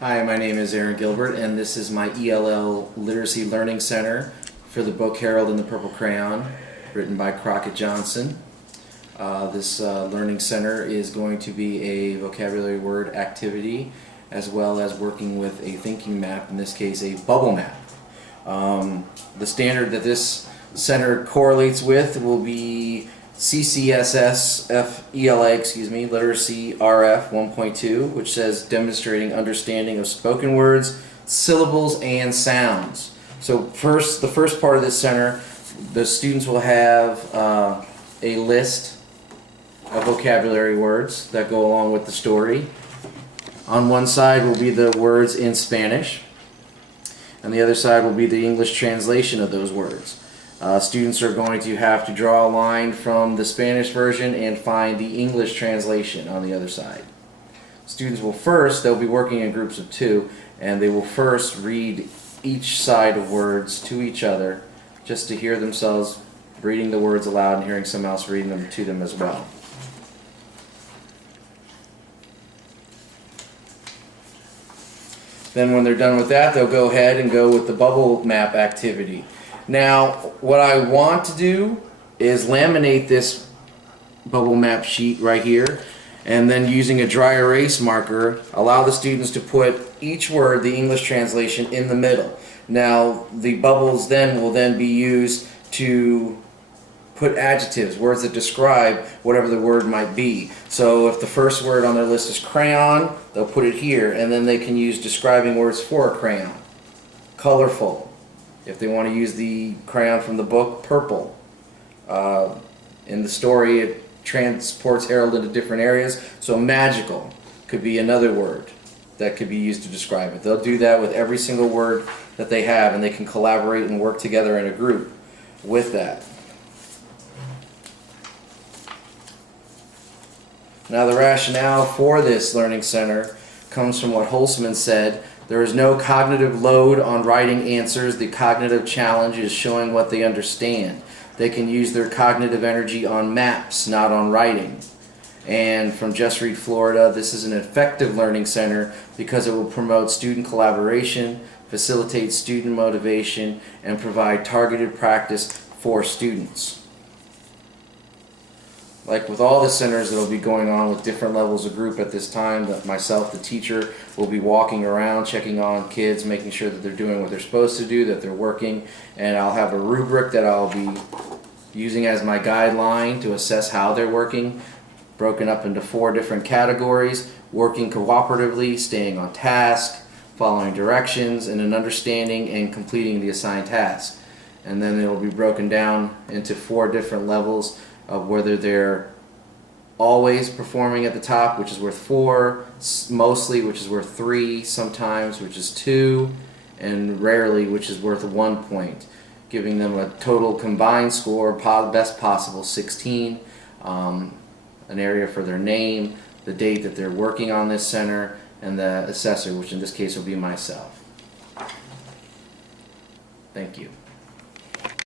Hi, my name is Aaron Gilbert, and this is my ELL Literacy Learning Center for the book Harold and the Purple Crayon, written by Crockett Johnson. This learning center is going to be a vocabulary word activity, as well as working with a thinking map, in this case a bubble map. The standard that this center correlates with will be ELA, Literacy RF 1.2, which says demonstrating understanding of spoken words, syllables, and sounds. So the first part of this center, the students will have a list of vocabulary words that go along with the story. On one side will be the words in Spanish, and the other side will be the English translation of those words. Students are going to have to draw a line from the Spanish version and find the English translation on the other side. Students will they'll be working in groups of two, and they will first read each side of words to each other, just to hear themselves reading the words aloud and hearing someone else reading them to them as well. Then when they're done with that, they'll go ahead and go with the bubble map activity. Now, what I want to do is laminate this bubble map sheet right here, and then using a dry erase marker, allow the students to put each word, the English translation, in the middle. Now, the bubbles will then be used to put adjectives, words that describe whatever the word might be. So if the first word on their list is crayon, they'll put it here, and then they can use describing words for a crayon. Colorful. If they want to use the crayon from the book, purple. In the story, it transports Harold into different areas, so magical could be another word that could be used to describe it. They'll do that with every single word that they have, and they can collaborate and work together in a group with that. Now, the rationale for this learning center comes from what Holtzman said. There is no cognitive load on writing answers. The cognitive challenge is showing what they understand. They can use their cognitive energy on maps, not on writing. And from Just Read, Florida, this is an effective learning center because it will promote student collaboration, facilitate student motivation, and provide targeted practice for students. Like with all the centers that will be going on with different levels of group at this time, that myself, the teacher, will be walking around, checking on kids, making sure that they're doing what they're supposed to do, that they're working, and I'll have a rubric that I'll be using as my guideline to assess how they're working, broken up into 4 different categories: working cooperatively, staying on task, following directions, and an understanding and completing the assigned task. And then it will be broken down into 4 different levels of whether they're always performing at the top, which is worth 4, mostly, which is worth 3, sometimes, which is 2, and rarely, which is worth 1 point, giving them a total combined score, best possible, 16, an area for their name, the date that they're working on this center, and the assessor, which in this case will be myself. Thank you.